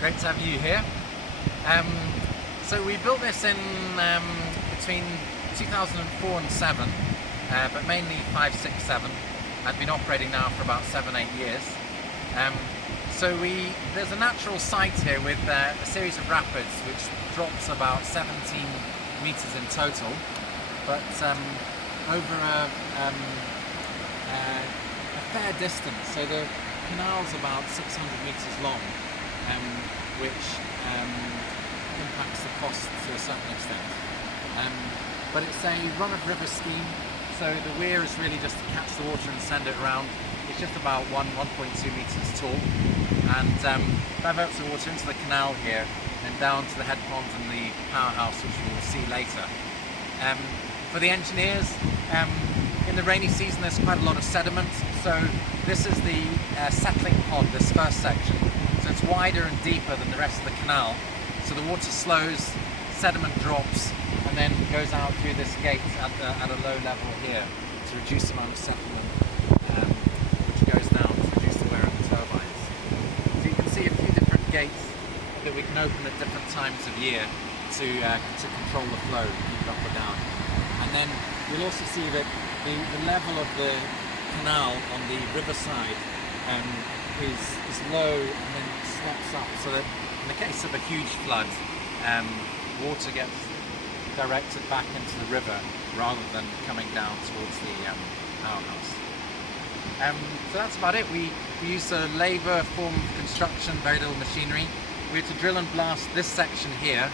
Great to have you here. So we built this in between 2004 and 7, but mainly 5, 6, 7. I've been operating now for about 7, 8 years. There's a natural site here with a series of rapids which drops about 17 meters in total, but over a fair distance. So the canal's about 600 meters long, which impacts the cost to a certain extent. But it's a run-of-river scheme, so the weir is really just to catch the water and send it around. It's just about 1.2 meters tall, and diverts the water into the canal here and down to the head pond and the powerhouse, which we'll see later. For the engineers, in the rainy season there's quite a lot of sediment, so this is the settling pond, this first section. So it's wider and deeper than the rest of the canal, so the water slows, sediment drops, and then goes out through this gate at a low level here to reduce the amount of settlement, which goes down to reduce the wear of the turbines. So you can see a few different gates that we can open at different times of year to control the flow, keep it up or down. And then you'll also see that the level of the canal on the riverside is low and then slops up, so that in the case of a huge flood, water gets directed back into the river rather than coming down towards the powerhouse. So that's about it. We use a labour form of construction, very little machinery. We had to drill and blast this section here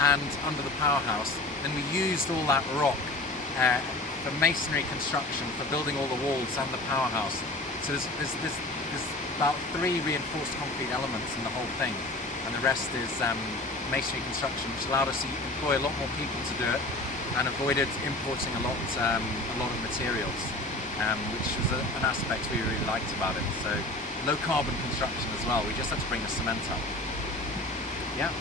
and under the powerhouse. Then we used all that rock for masonry construction, for building all the walls and the powerhouse. So there's about 3 reinforced concrete elements in the whole thing, and the rest is masonry construction, which allowed us to employ a lot more people to do it and avoided importing a lot of materials, which was an aspect we really liked about it. So low carbon construction as well. We just had to bring the cement up. Yeah.